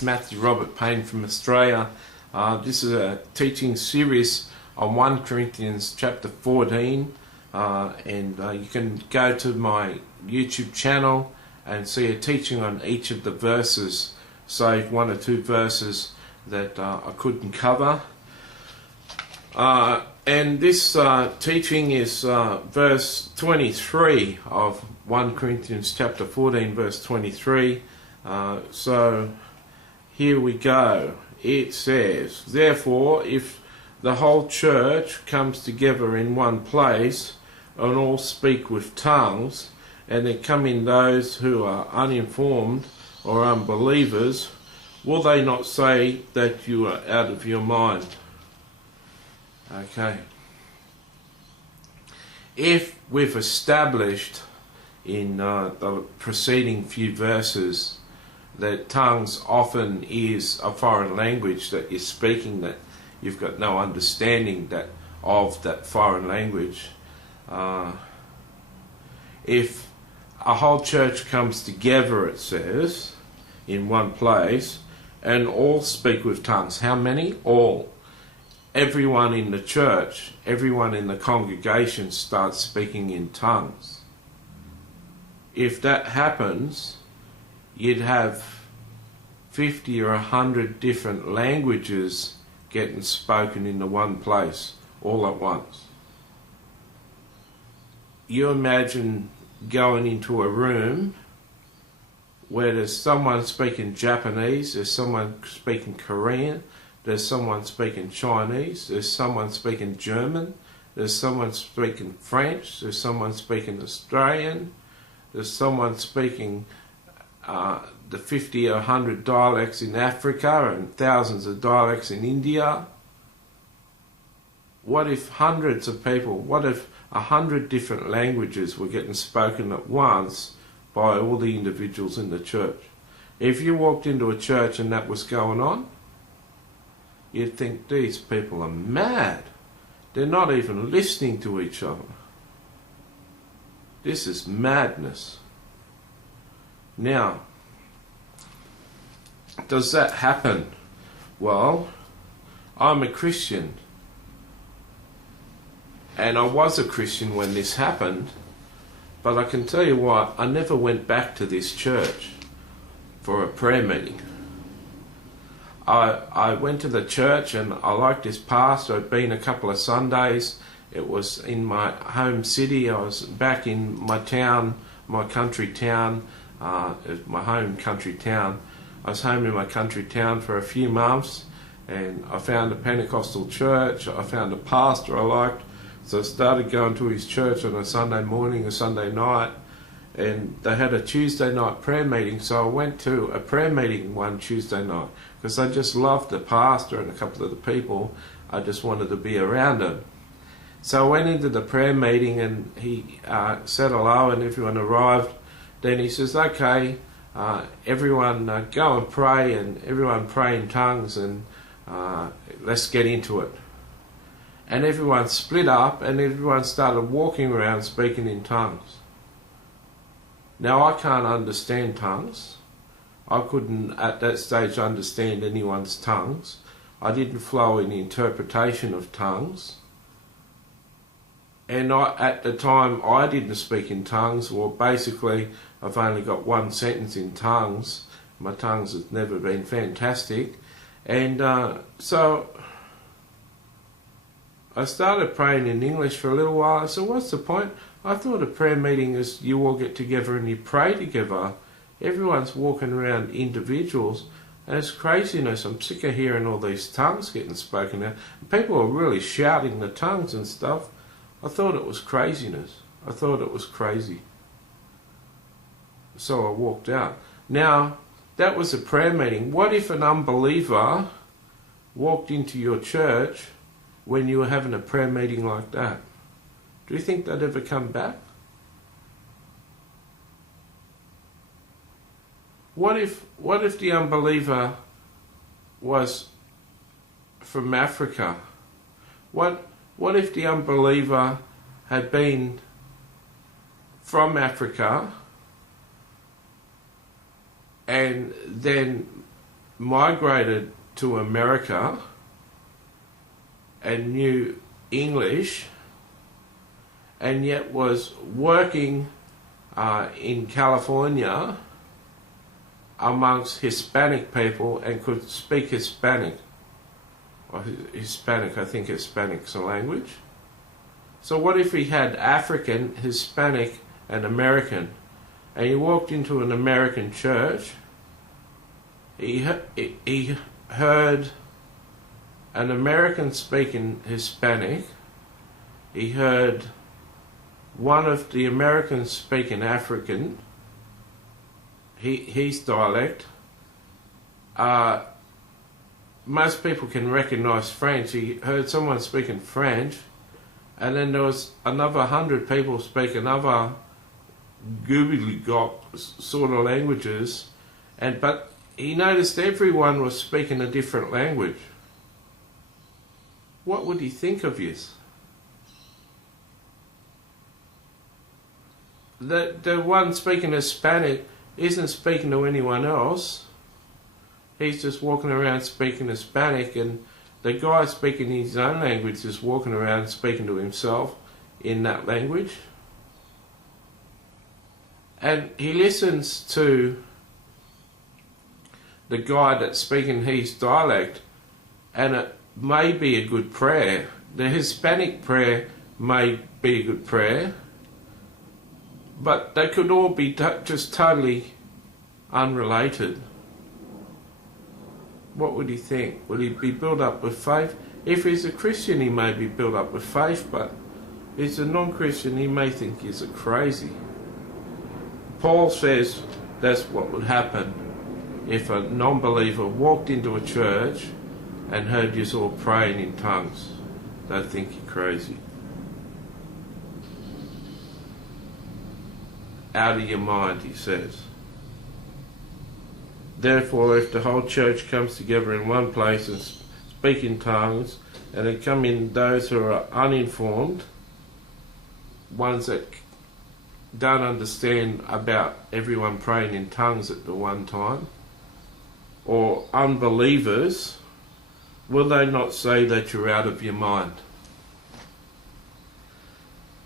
is Matthew Robert Payne from Australia. This is a teaching series on 1 Corinthians chapter 14, and you can go to my YouTube channel and see a teaching on each of the verses, save one or two verses that I couldn't cover. And this teaching is verse 23 of 1 Corinthians chapter 14, verse 23. So here we go. It says, "Therefore, if the whole church comes together in one place, and all speak with tongues, and there come in those who are uninformed or unbelievers, will they not say that you are out of your mind?" Okay. If we've established in the preceding few verses that tongues often is a foreign language that you're speaking, that you've got no understanding of that foreign language, if a whole church comes together, it says, in one place, and all speak with tongues. How many? All. Everyone in the church, everyone in the congregation starts speaking in tongues. If that happens, you'd have 50 or 100 different languages getting spoken in the one place all at once. You imagine going into a room where there's someone speaking Japanese, there's someone speaking Korean, there's someone speaking Chinese, there's someone speaking German, there's someone speaking French, there's someone speaking Australian, there's someone speaking the 50 or 100 dialects in Africa and thousands of dialects in India. What if hundreds of people, what if 100 different languages were getting spoken at once by all the individuals in the church? If you walked into a church and that was going on, you'd think these people are mad. They're not even listening to each other. This is madness. Now, does that happen? Well, I'm a Christian. And I was a Christian when this happened. But I can tell you what, I never went back to this church for a prayer meeting. I went to the church and I liked this pastor. I'd been a couple of Sundays. It was in my home city. I was back in my town, my country town, my home country town. I was home in my country town for a few months, and I found a Pentecostal church. I found a pastor I liked, so I started going to his church on a Sunday morning, a Sunday night, and they had a Tuesday night prayer meeting, so I went to a prayer meeting one Tuesday night because I just loved the pastor and a couple of the people. I just wanted to be around him. So I went into the prayer meeting and he said hello and everyone arrived. Then he says, "Okay, everyone go and pray, and everyone pray in tongues, and let's get into it." And everyone split up and everyone started walking around speaking in tongues. Now, I can't understand tongues. I couldn't at that stage understand anyone's tongues. I didn't flow in the interpretation of tongues. And at the time I didn't speak in tongues. Well, basically I've only got one sentence in tongues. My tongues have never been fantastic. And so I started praying in English for a little while. I said, what's the point? I thought a prayer meeting is you all get together and you pray together. Everyone's walking around individuals, and it's craziness. I'm sick of hearing all these tongues getting spoken out. People are really shouting the tongues and stuff. I thought it was craziness. I thought it was crazy. So I walked out. Now, that was a prayer meeting. What if an unbeliever walked into your church when you were having a prayer meeting like that? Do you think they'd ever come back? What if the unbeliever was from Africa? What if the unbeliever had been from Africa and then migrated to America and knew English, and yet was working in California amongst Hispanic people and could speak Hispanic. Or Hispanic, I think Hispanic's a language. So what if he had African, Hispanic, and American, and he walked into an American church, he heard an American speaking Hispanic, he heard one of the Americans speaking African, his dialect. Most people can recognize French. He heard someone speaking French, and then there was another 100 people speaking other gobbledygook sort of languages, but he noticed everyone was speaking a different language. What would he think of you? The one speaking Hispanic isn't speaking to anyone else. He's just walking around speaking Hispanic, and the guy speaking his own language is walking around speaking to himself in that language. And he listens to the guy that's speaking his dialect, and it may be a good prayer. The Hispanic prayer may be a good prayer, but they could all be just totally unrelated. What would he think? Would he be built up with faith? If he's a Christian, he may be built up with faith, but if he's a non-Christian, he may think he's a crazy. Paul says that's what would happen if a non-believer walked into a church and heard you all praying in tongues. They'd think you're crazy. Out of your mind, he says. Therefore, if the whole church comes together in one place and speak in tongues, and there come in those who are uninformed, ones that don't understand about everyone praying in tongues at the one time, or unbelievers, will they not say that you're out of your mind?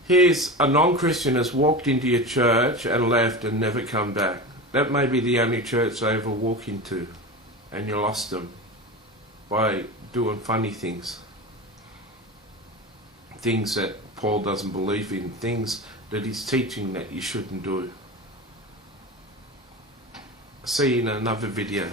Here's a non-Christian has walked into your church and left and never come back. That may be the only church they ever walk into, and you lost them by doing funny things. Things that Paul doesn't believe in, things that he's teaching that you shouldn't do. See you in another video.